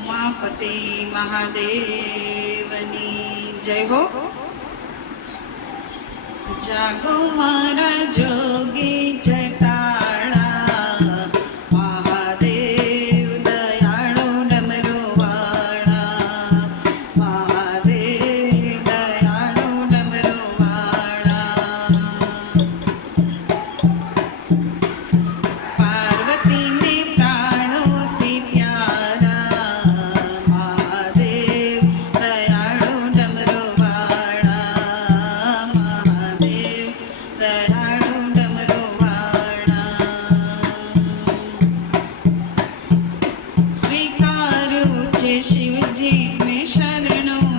ઉમાપતિ મહાદેવની જય હો જાગો મારા જોગી જટા ಶರಣು